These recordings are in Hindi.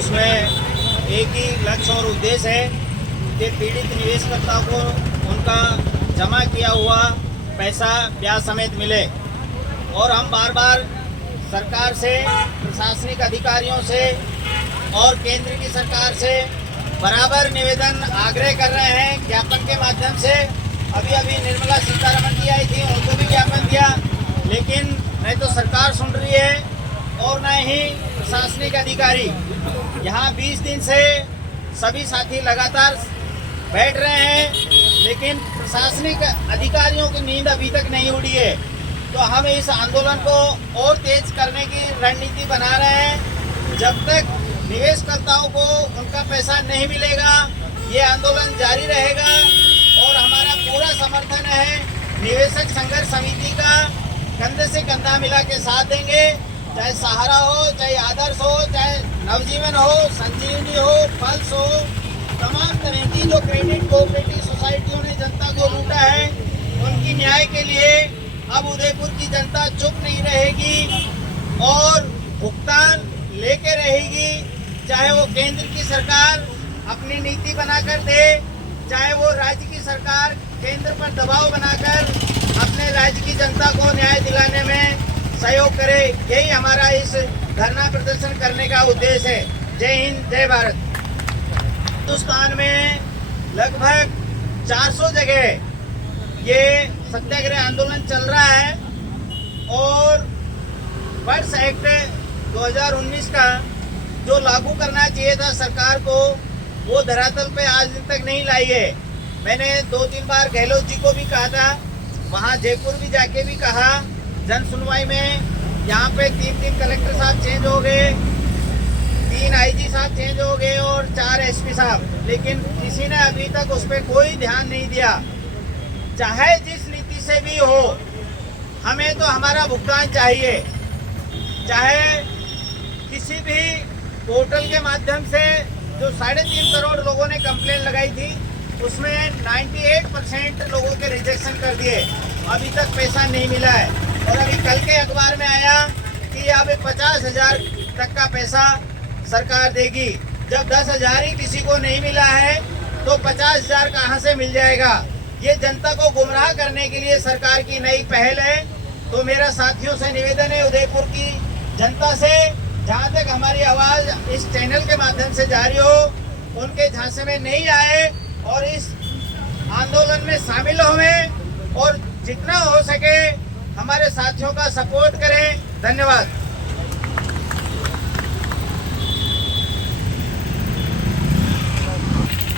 उसमें एक ही लक्ष्य और उद्देश्य है कि पीड़ित निवेशकर्ताओं को उनका जमा किया हुआ पैसा ब्याज समेत मिले। और हम बार बार सरकार से, प्रशासनिक अधिकारियों से और केंद्र की सरकार से बराबर निवेदन आग्रह कर रहे हैं ज्ञापन के माध्यम से। अभी निर्मला सीतारमण जी आई थी, उनको भी ज्ञापन दिया, लेकिन न तो सरकार सुन रही है और न ही प्रशासनिक अधिकारी। यहाँ 20 दिन से सभी साथी लगातार बैठ रहे हैं, लेकिन प्रशासनिक अधिकारियों की नींद अभी तक नहीं उड़ी है। तो हम इस आंदोलन को और तेज करने की रणनीति बना रहे हैं। जब तक निवेशकर्ताओं को उनका पैसा नहीं मिलेगा, ये आंदोलन जारी रहेगा। और हमारा पूरा समर्थन है निवेशक संघर्ष समिति का, कंधे से कंधा मिला के साथ देंगे। चाहे सहारा हो, चाहे आदर्श हो, चाहे नवजीवन हो, संजीवनी हो, पल्स हो, तमाम तरह की जो क्रेडिट कोऑपरेटिव सोसाइटियों ने जनता को लूटा है, उनकी न्याय के लिए अब उदयपुर की जनता चुप नहीं रहेगी और भुगतान लेके रहेगी। चाहे वो केंद्र की सरकार अपनी नीति बनाकर दे, चाहे वो राज्य की सरकार केंद्र पर दबाव बनाकर अपने राज्य की जनता को न्याय दिलाने में सहयोग करे। यही हमारा इस धरना प्रदर्शन करने का उद्देश्य है। जय हिंद, जय भारत। हिंदुस्तान में लगभग 400 जगह ये सत्याग्रह आंदोलन चल रहा है और वर्ष एक्ट 2019 का जो लागू करना चाहिए था सरकार को, वो धरातल पे आज दिन तक नहीं लाई है। मैंने 2-3 बार गहलोत जी को भी कहा था, वहाँ जयपुर भी जाके भी कहा जन सुनवाई में। यहाँ पे 3 कलेक्टर साहब चेंज हो गए, 3 आईजी साहब चेंज हो गए और 4 एसपी साहब, लेकिन किसी ने अभी तक उस पर कोई ध्यान नहीं दिया। चाहे जिस नीति से भी हो, हमें तो हमारा भुगतान चाहिए। चाहे किसी भी पोर्टल के माध्यम से जो 3.5 करोड़ लोगों ने कंप्लेंट लगाई थी, उसमें 98% लोगों के रिजेक्शन कर दिए, अभी तक पैसा नहीं मिला है। और अभी कल के अखबार में आया कि अब 50,000 तक का पैसा सरकार देगी। जब 10,000 ही किसी को नहीं मिला है तो 50,000 कहाँ से मिल जाएगा? ये जनता को गुमराह करने के लिए सरकार की नई पहल है। तो मेरा साथियों से निवेदन है, उदयपुर की जनता से, जहाँ तक हमारी आवाज़ इस चैनल के माध्यम से जारी हो, उनके झांसे में नहीं आए और इस आंदोलन में शामिल हों और जितना हो सके हमारे साथियों का सपोर्ट करें। धन्यवाद।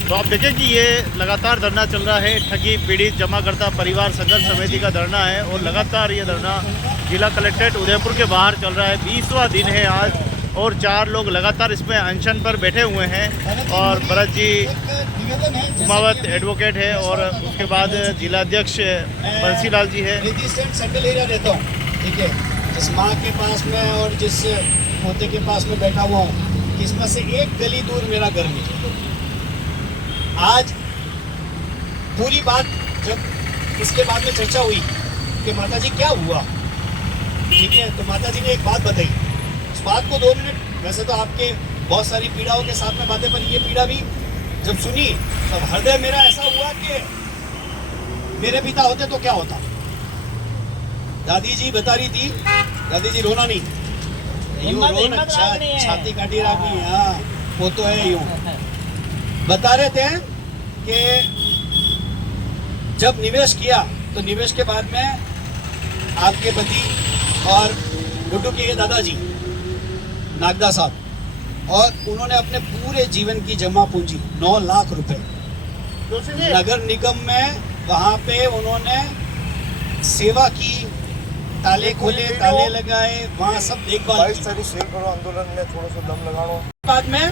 तो आप देखें कि ये लगातार धरना चल रहा है। ठगी पीड़ित जमाकर्ता परिवार संघर्ष समिति का धरना है और लगातार ये धरना जिला कलेक्ट्रेट उदयपुर के बाहर चल रहा है। 20वां दिन है आज और 4 लोग लगातार इसमें अनशन पर बैठे हुए हैं। और भरत जी कुमावत एडवोकेट है और उसके बाद जिलाध्यक्ष बंसीलाल जी है। सेंट्रल एरिया रहता हूँ, ठीक है, जिस माँ के पास में और जिस पोते के पास में बैठा हुआ हूँ, इसमें से एक गली दूर मेरा घर है। आज पूरी बात जब इसके बाद में चर्चा हुई कि माता जी क्या हुआ, ठीक है, तो माता जी ने एक बात बताई। उस बात को 2 मिनट, वैसे तो आपके बहुत सारी पीड़ाओं के साथ में बातें, पर ये पीड़ा भी जब सुनी तब हृदय मेरा ऐसा हुआ कि मेरे पिता होते तो क्या होता। दादी जी बता रही थी, दादी जी रोना नहीं, यूं रोना, छाती काटी रखनी, हाँ वो तो है। यूं बता रहे थे कि जब निवेश किया तो निवेश के बाद में आपके पति और गुड्डू के ये दादाजी नागदा साहब, और उन्होंने अपने पूरे जीवन की जमा पूंजी 9 लाख रुपए नगर निगम में, वहाँ पे उन्होंने सेवा की, ताले खोले, ताले लगाए, वहाँ सब देखभाल की। आंदोलन में थोड़ा सा दम लगाओ। बाद में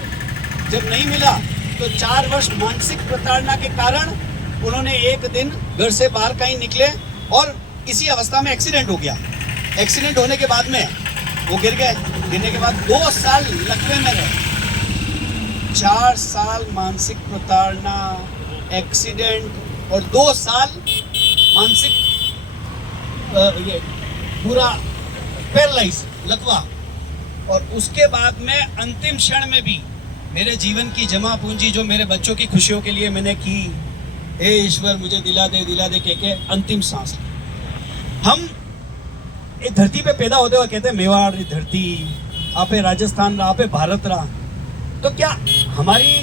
जब नहीं मिला तो 4 वर्ष मानसिक प्रताड़ना के कारण उन्होंने एक दिन घर से बाहर कहीं निकले और इसी अवस्था में एक्सीडेंट हो गया। एक्सीडेंट होने के बाद में वो गिर गए। गिरने के बाद 2 साल लकवे में रहे। 4 साल मानसिक प्रताड़ना, एक्सीडेंट और 2 साल मानसिक ये पूरा पैरालाइज, लकवा। और उसके बाद में अंतिम क्षण में भी मेरे जीवन की जमा पूंजी जो मेरे बच्चों की खुशियों के लिए मैंने की, हे ईश्वर मुझे दिला दे के अंतिम सांस ली। हम इस धरती पे पैदा होते हुए कहते हैं मेवाड़ री धरती, आपे राजस्थान रहा, आपे भारत रहा, तो क्या हमारी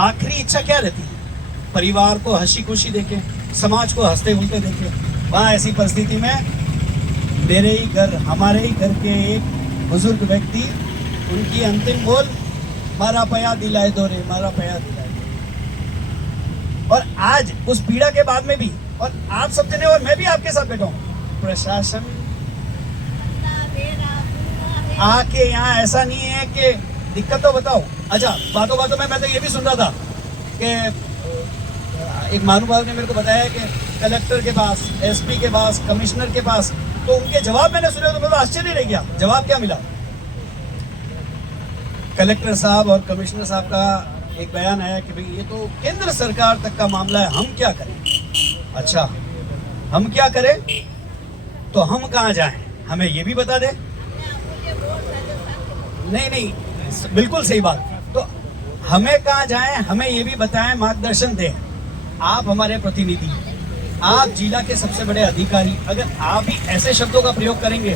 आखिरी इच्छा क्या रहती है? परिवार को हंसी खुशी देखे, समाज को हंसते बोलते देखे। वहाँ ऐसी परिस्थिति में मेरे ही घर, हमारे ही घर के एक बुजुर्ग व्यक्ति, उनकी अंतिम बोल मारा पया दिलाए दो रे, मारा पया दिलाए दो। और आज उस पीड़ा के बाद में भी, और आप सब जने और मैं भी आपके साथ बैठा हूँ, प्रशासन आके यहाँ ऐसा नहीं है कि दिक्कत तो बताओ। अच्छा, बातों बातों में मैं तो ये भी सुन रहा था कि एक महानुभाव ने मेरे को बताया कि कलेक्टर के पास, एसपी के पास, कमिश्नर के पास, तो उनके जवाब मैंने सुने तो मेरा आश्चर्य रह गया। जवाब क्या मिला? कलेक्टर साहब और कमिश्नर साहब का एक बयान है कि भाई ये तो केंद्र सरकार तक का मामला है, हम क्या करें। अच्छा, हम क्या करें? तो हम कहाँ जाएं? हमें ये भी बता दे। नहीं, बिल्कुल सही बात। तो हमें कहाँ जाएं, हमें ये भी बताएं, मार्गदर्शन दें। आप हमारे प्रतिनिधि, आप जिला के सबसे बड़े अधिकारी, अगर आप ही ऐसे शब्दों का प्रयोग करेंगे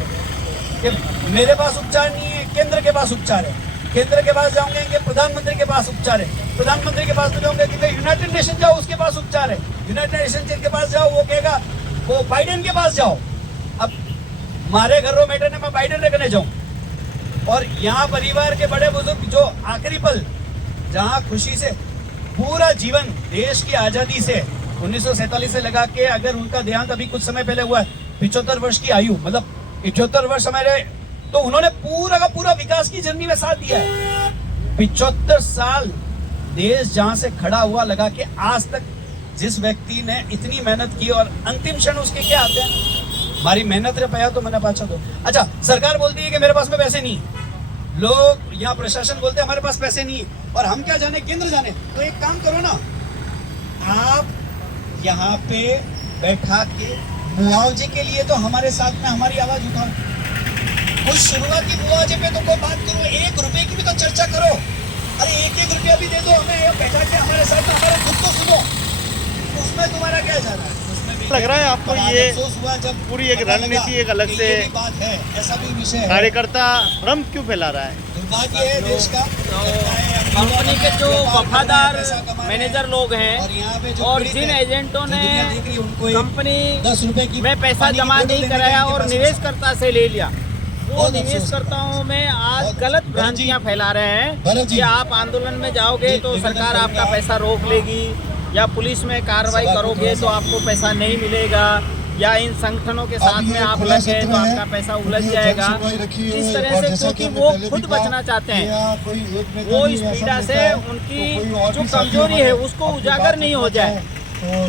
कि मेरे पास उपचार नहीं है, केंद्र के पास उपचार है, केंद्र के पास जाओगे कि प्रधानमंत्री के पास उपचार है, प्रधानमंत्री के पास जाओगे कि यूनाइटेड नेशन जाओ उसके पास उपचार है, यूनाइटेड नेशन के पास जाओ वो कहेगा वो बाइडेन के पास जाओ। अब मारे घरों बेटे ने मैं बाइडेन रखने जाऊं, और यहाँ परिवार के बड़े बुजुर्ग जो आखिरी पल, जहाँ खुशी से पूरा जीवन देश की आजादी से 1947 से लगा के, अगर उनका देहांत अभी कुछ समय पहले हुआ है, 75 वर्ष की आयु, मतलब 78 वर्ष हमारे, तो उन्होंने पूरा का पूरा विकास की जर्नी में साथ दिया है। 75 साल देश जहां से खड़ा हुआ लगा के आज तक, जिस व्यक्ति ने इतनी मेहनत की और अंतिम क्षण उसके क्या आते हैं? हमारी मेहनत रे पाया तो मैंने पाछा दो। अच्छा, सरकार बोलती है कि मेरे पास में पैसे नहीं, लोग यहाँ प्रशासन बोलते हैं हमारे पास पैसे नहीं, और हम क्या जाने, केंद्र जाने। तो एक काम करो ना, आप यहाँ पे बैठा के मुआवजे के लिए तो हमारे साथ में हमारी आवाज उठाओ। कुछ शुरुआती मुआवजे पे तो कोई बात करो, 1 रुपए की भी तो चर्चा करो। अरे 1-1 रुपया भी दे दो हमें, बैठा के हमारे साथ में हमारे दुख तो सुनो। उसमें तुम्हारा क्या जाना है? लग रहा है आपको ये हुआ जब पूरी एक रणनीति, एक अलग से बात है, ऐसा भी विषय है, कार्यकर्ता भ्रम क्यों फैला रहा है? दुर्भाग्य है देश का। कंपनी के जो वफादार मैनेजर लोग हैं और जिन एजेंटों ने कंपनी 10 रुपए की में पैसा जमा नहीं कराया और निवेशकर्ता से ले लिया, वो निवेशकर्ताओं में आज गलत भ्रांतियां फैला रहे हैं कि आप आंदोलन में जाओगे तो सरकार आपका पैसा रोक लेगी, या पुलिस में कार्रवाई करोगे तो आपको पैसा नहीं मिलेगा, या इन संगठनों के साथ में आप लग गए तो आपका पैसा उलझ जाएगा। इस तरह से, क्योंकि वो खुद बचना चाहते हैं, वो इस पीड़ा से उनकी जो कमजोरी है उसको उजागर नहीं हो जाए,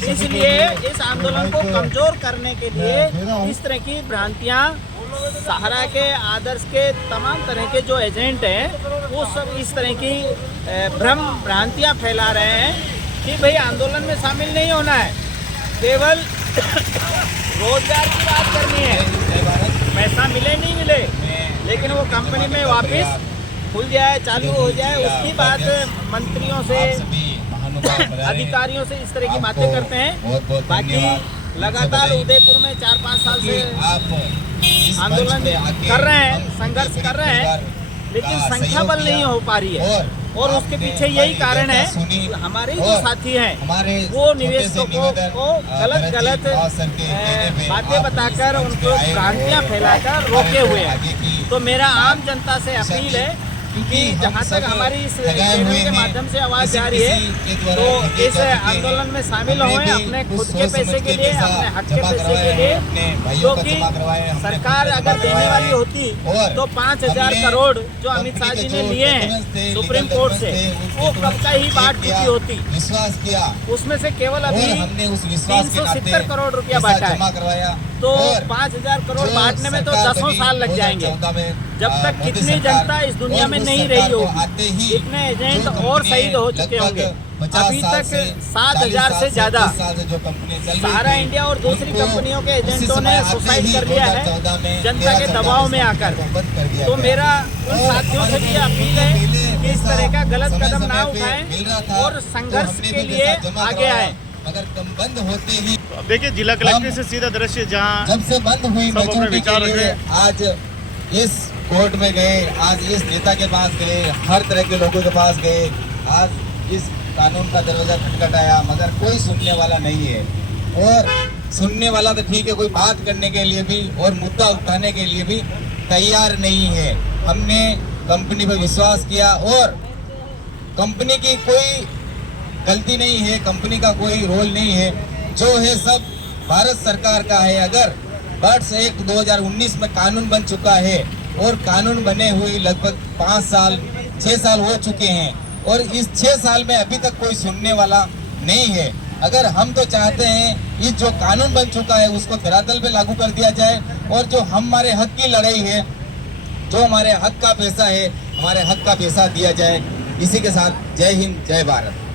इसलिए इस आंदोलन को कमजोर करने के लिए इस तरह की भ्रांतियां, सहारा के आदर्श के तमाम तरह के जो एजेंट हैं वो सब इस तरह की भ्रांतियां फैला रहे हैं कि भाई आंदोलन में शामिल नहीं होना है, केवल रोजगार की बात करनी है, पैसा मिले नहीं मिले, लेकिन वो कंपनी में वापस खुल जाए, चालू हो जाए, उसकी बात मंत्रियों से, अधिकारियों से इस तरह की बातें करते हैं। बाकी लगातार उदयपुर में 4-5 साल से आंदोलन कर रहे हैं, संघर्ष कर रहे हैं, लेकिन संख्या बल नहीं हो पा रही है, और उसके पीछे यही कारण है। हमारे जो साथी हैं वो निवेशकों को गलत बातें बताकर उनको भ्रांतियां फैलाकर रोके हुए हैं। तो मेरा आम जनता से अपील है कि जहाँ तक हमारी इस चैनल के माध्यम से आवाज़ जा रही है, तो इस आंदोलन में शामिल हों, अपने खुद के पैसे के लिए, अपने हक के पैसे के लिए, क्योंकि सरकार अगर देने वाली होती तो 5,000 करोड़ जो अमित शाह जी ने लिए हैं सुप्रीम कोर्ट से, वो कब का ही बांट चुकी होती। विश्वास किया, उसमें से केवल अभी 370 करोड़ रुपया बांटा है, तो 5,000 करोड़ बांटने में तो 10 साल लग जाएंगे। जब तक कितनी जनता इस दुनिया में नहीं रही होगी, इतने एजेंट और शहीद हो चुके होंगे। अभी तक 7,000 से ज्यादा सहारा इंडिया और दूसरी कंपनियों के एजेंटों ने सुसाइड कर लिया है जनता के दबाव में आकर। तो मेरा उन साथियों से भी अपील है इस तरह का गलत कदम ना उठाएं और संघर्ष के लिए आगे आए। मगर कम बंद होते ही तो अब देखिए जिला कलेक्टर से सीधा दृश्य जहाँ जब से बंद हुई सब अपने मैच्योरिटी विचार के लिए रखे। आज इस कोर्ट में गए, आज इस नेता के पास गए, हर तरह के लोगों के पास गए, आज इस कानून का दरवाजा खटखटाया, मगर कोई सुनने वाला नहीं है। और सुनने वाला तो ठीक है, कोई बात करने के लिए भी और मुद्दा उठाने के लिए भी तैयार नहीं है। हमने कंपनी पर विश्वास किया और कंपनी की कोई गलती नहीं है, कंपनी का कोई रोल नहीं है, जो है सब भारत सरकार का है। अगर बर्ड्स एक्ट 2019 में कानून बन चुका है और कानून बने हुए लगभग 5 साल 6 साल हो चुके हैं और इस 6 साल में अभी तक कोई सुनने वाला नहीं है। अगर हम तो चाहते हैं ये जो कानून बन चुका है उसको धरातल पे लागू कर दिया जाए और जो हमारे हक की लड़ाई है, जो हमारे हक का पैसा है, हमारे हक का पैसा दिया जाए। इसी के साथ जय हिंद, जय भारत।